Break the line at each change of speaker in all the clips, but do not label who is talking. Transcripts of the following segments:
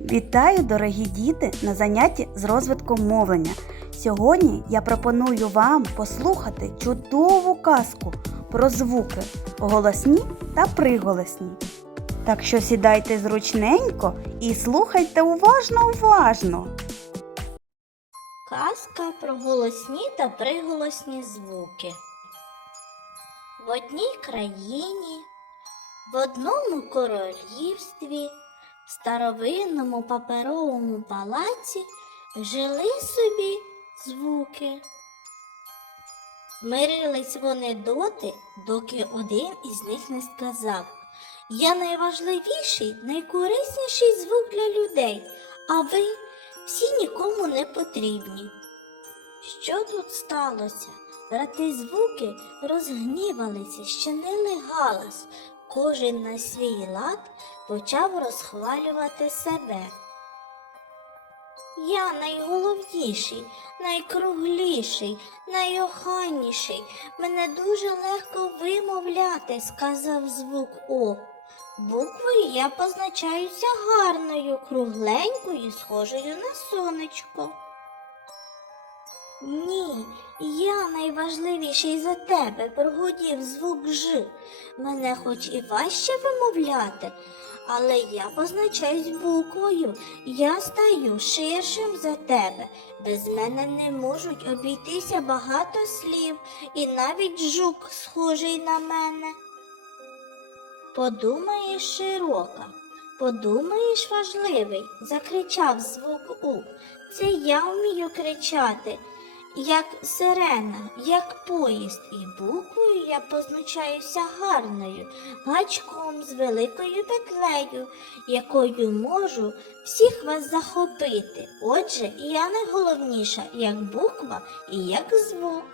Вітаю, дорогі діти, на занятті з розвитком мовлення. Сьогодні я пропоную вам послухати чудову казку про звуки голосні та приголосні. Так що сідайте зручненько і слухайте уважно-уважно.
Казка про голосні та приголосні звуки. В одній країні, в одному королівстві, в старовинному паперовому палаці жили собі звуки. Мирились вони доти, доки один із них не сказав Я найважливіший, найкорисніший звук для людей, а ви всі нікому не потрібні. Що тут сталося? Брати звуки розгнівалися, щинили галас. Кожен на свій лад почав розхвалювати себе. Я найголовніший, найкругліший, найохайніший. Мене дуже легко вимовляти, сказав звук О. Буквою я позначаюся гарною, кругленькою, схожою на сонечко. Ні, я найважливіший за тебе, прогудів звук Ж. Мене хоч і важче вимовляти, але я позначаюсь буквою, я стаю ширшим за тебе. Без мене не можуть обійтися багато слів, і навіть жук схожий на мене. Подумаєш широка, подумаєш важливий, закричав звук У. Це я вмію кричати, як сирена, як поїзд, і буквою я позначаюся гарною, гачком з великою петлею, якою можу всіх вас захопити. Отже, я найголовніша як буква і як звук.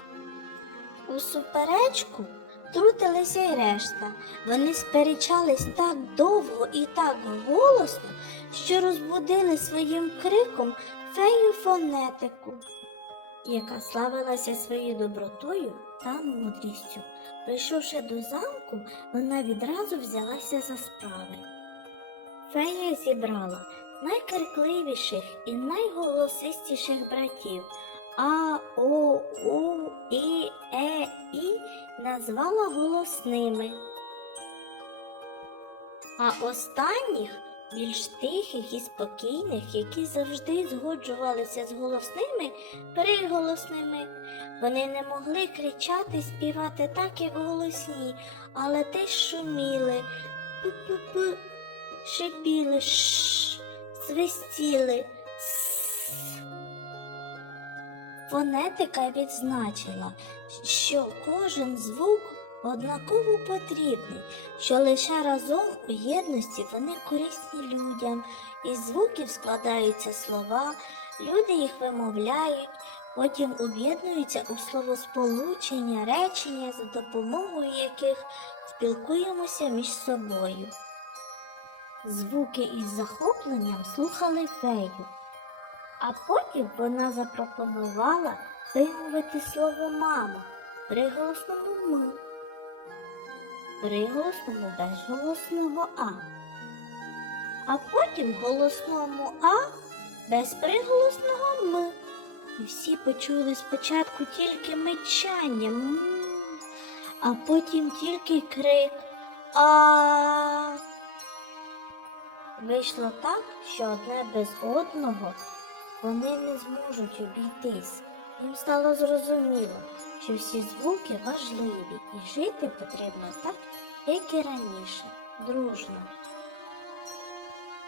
У суперечку трутилися й решта. Вони сперечались так довго і так голосно, що розбудили своїм криком фею фонетику, яка славилася своєю добротою та мудрістю. Прийшовши до замку, вона відразу взялася за справи. Фея зібрала найкрикливіших і найголосистіших братів. А, О, У, І, Е, І назвала голосними. А останніх, більш тихих і спокійних, які завжди згоджувалися з голосними, приголосними. Вони не могли кричати, співати так, як голосні, але теж шуміли, пу-пу-пу, шипіли, ш, свистіли. Фонетика відзначила, що кожен звук однаково потрібний, що лише разом у єдності вони корисні людям. Із звуків складаються слова, люди їх вимовляють, потім об'єднуються у словосполучення, речення, за допомогою яких спілкуємося між собою. Звуки із захопленням слухали фею. А потім вона запропонувала вимовити слово мама приголосному м, приголосному безголосного а. А потім голосному а без приголосного м. І всі почули спочатку тільки мечання, м, а потім тільки крик а. Вийшло так, що одне без одного вони не зможуть обійтись. Їм стало зрозуміло, що всі звуки важливі і жити потрібно так, як і раніше, дружно.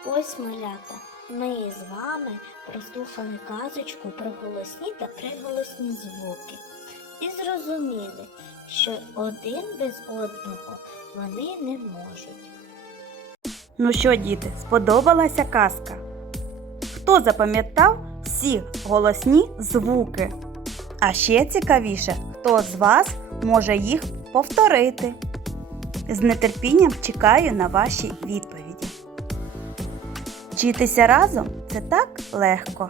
Ось малята, ми з вами прослухали казочку про голосні та приголосні звуки і зрозуміли, що один без одного вони не можуть.
Ну що, діти, сподобалася казка? Хто запам'ятав всі голосні звуки? А ще цікавіше, хто з вас може їх повторити? З нетерпінням чекаю на ваші відповіді. Вчитися разом це так легко.